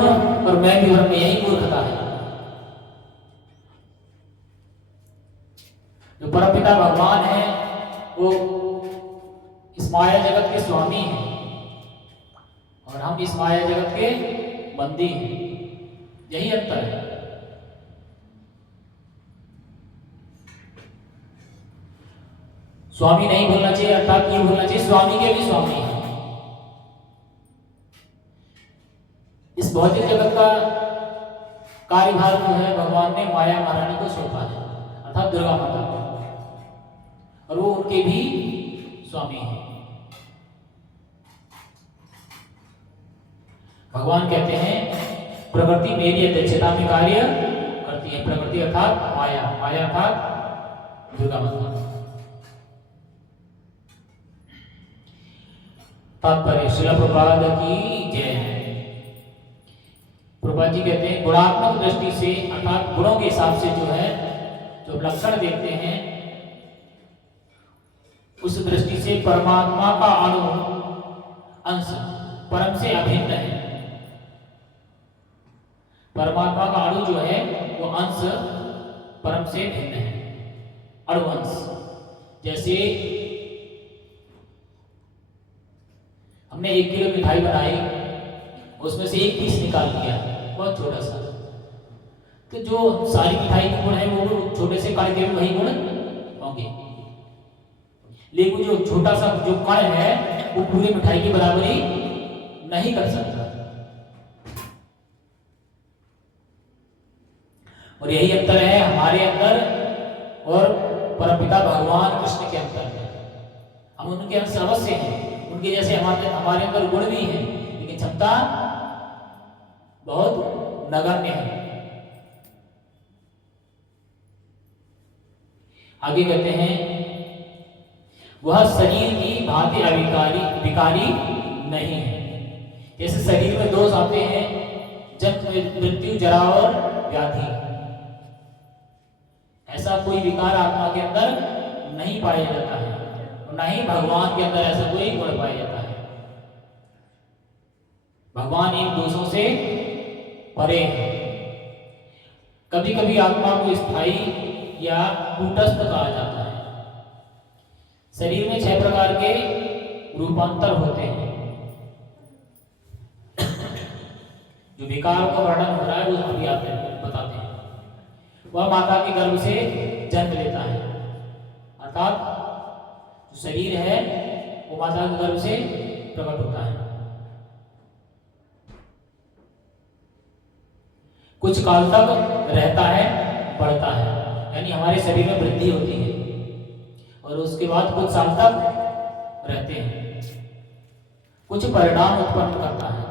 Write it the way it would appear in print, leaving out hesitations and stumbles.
ब्रह्म और मैं भी ब्रह्म, यही मूर्खता है। जो परमपिता भगवान है वो इस माया जगत के स्वामी हैं और हम इस माया जगत के बंदी हैं, यही अंतर है। स्वामी नहीं बोलना चाहिए, अर्थात ये बोलना चाहिए स्वामी के भी स्वामी हैं। इस भौतिक जगत का कार्यभार जो है भगवान ने माया महारानी को सौंपा है, अर्थात दुर्गा माता को, और वो उनके भी स्वामी हैं। भगवान कहते हैं प्रकृति मेरी अध्यक्षता में कार्य करती है। प्रकृति अर्थात माया, माया अर्थात दुर्गा माता। तात्पर्य श्रील प्रभुपाद की जय है। प्रभुपाद जी कहते हैं गुणात्मक दृष्टि से अर्थात गुणों के हिसाब से जो है जो लक्षण देखते हैं उस दृष्टि से परमात्मा का अणु अंश परम से अभिन्न है। परमात्मा का अणु जो है वो अंश परम से भिन्न है, अणु अंश। जैसे हमने 1 किलो मिठाई बनाई, उसमें से एक पीस निकाल दिया, बहुत छोटा सा, तो जो सारी मिठाई के गुण है वो छोटे से कण के भी वही गुण होंगे, लेकिन जो छोटा सा जो कण है वो पूरी मिठाई की बराबरी नहीं कर सकता। और यही अंतर है हमारे अंदर और परमपिता भगवान कृष्ण के अंदर है। हम उनके अंश अवश्य हैं, उनके जैसे हमारे अंदर गुण भी हैं, लेकिन क्षमता बहुत नगण्य है। आगे कहते हैं वह शरीर की भांति विकारी नहीं है। जैसे शरीर में दोष आते हैं, जन्म मृत्यु जरा और व्याधि, ऐसा कोई विकार आत्मा के अंदर नहीं पाया जाता है, और न ही भगवान के अंदर ऐसा कोई गुण पाया जाता है। भगवान इन दोषों से परे है। कभी कभी आत्मा को स्थायी या कूटस्थ कहा जाता है। शरीर में 6 प्रकार के रूपांतर होते हैं। जो विकार का वर्णन हो रहा है वो अभी आते हैं, बताते हैं। वह माता के गर्भ से जन्म लेता है, अर्थात जो शरीर है वो माता के गर्भ से प्रकट होता है। कुछ काल तक रहता है, बढ़ता है, यानी हमारे शरीर में वृद्धि होती है, और उसके बाद कुछ साल तक रहते हैं। कुछ परिणाम उत्पन्न करता है।